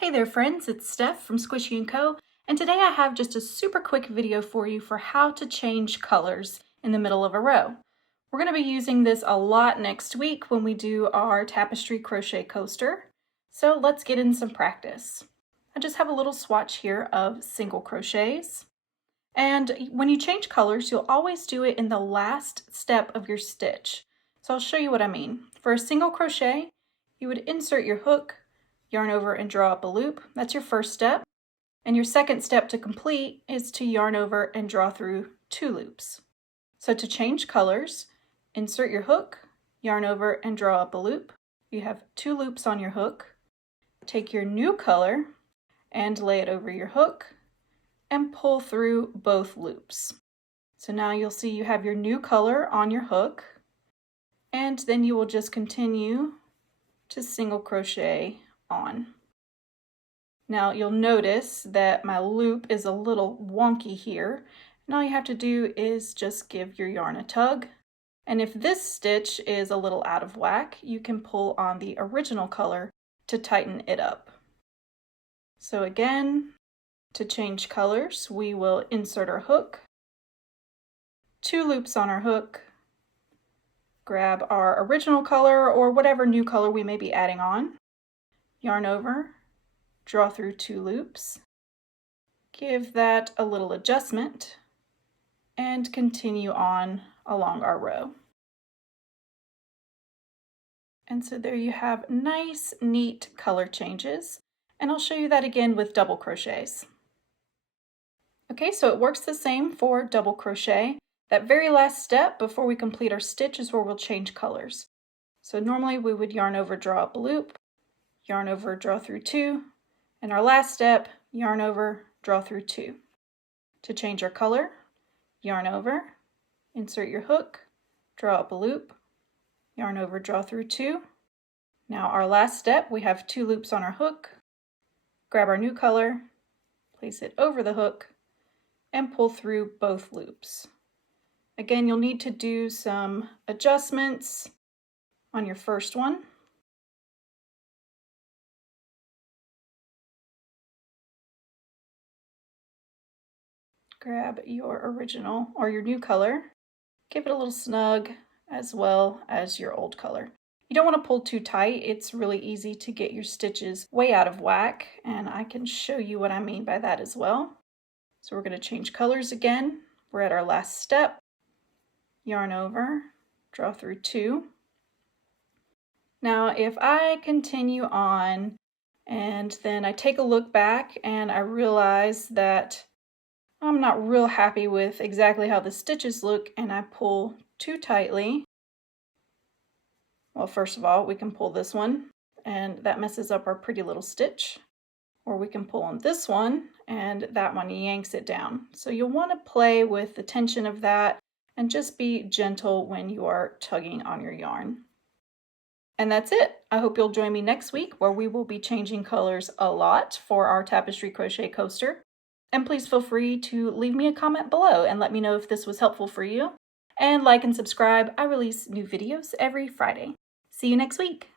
Hey there friends, it's Steph from Squishy & Co. And today I have just a super quick video for you for how to change colors in the middle of a row. We're going to be using this a lot next week when we do our tapestry crochet coaster. So let's get in some practice. I just have a little swatch here of single crochets. And when you change colors, you'll always do it in the last step of your stitch. So I'll show you what I mean. For a single crochet, you would insert your hook, yarn over and draw up a loop. That's your first step. And your second step to complete is to yarn over and draw through 2 loops. So to change colors, insert your hook, yarn over and draw up a loop. You have 2 loops on your hook. Take your new color and lay it over your hook and pull through both loops. So now you'll see you have your new color on your hook, and then you will just continue to single crochet on. Now you'll notice that my loop is a little wonky here, and all you have to do is just give your yarn a tug. And if this stitch is a little out of whack, you can pull on the original color to tighten it up. So again, to change colors, we will insert our hook, 2 loops on our hook, grab our original color or whatever new color we may be adding on, yarn over, draw through 2 loops, give that a little adjustment, and continue on along our row. And so there you have nice, neat color changes, and I'll show you that again with double crochets. Okay, so it works the same for double crochet. That very last step before we complete our stitch is where we'll change colors. So normally we would yarn over, draw up a loop, yarn over, draw through 2, and our last step, yarn over, draw through 2. To change our color, yarn over, insert your hook, draw up a loop, yarn over, draw through 2. Now our last step, we have 2 loops on our hook, grab our new color, place it over the hook, and pull through both loops. Again, you'll need to do some adjustments on your first one. Grab your original or your new color, give it a little snug as well as your old color. You don't want to pull too tight. It's really easy to get your stitches way out of whack, and I can show you what I mean by that as well. So we're going to change colors again. We're at our last step. Yarn over, draw through 2. Now if I continue on and then I take a look back and I realize that I'm not real happy with exactly how the stitches look and I pull too tightly, well, first of all, we can pull this one and that messes up our pretty little stitch. Or we can pull on this one and that one yanks it down. So you'll want to play with the tension of that and just be gentle when you are tugging on your yarn. And that's it. I hope you'll join me next week where we will be changing colors a lot for our tapestry crochet coaster. And please feel free to leave me a comment below and let me know if this was helpful for you. And like and subscribe. I release new videos every Friday. See you next week.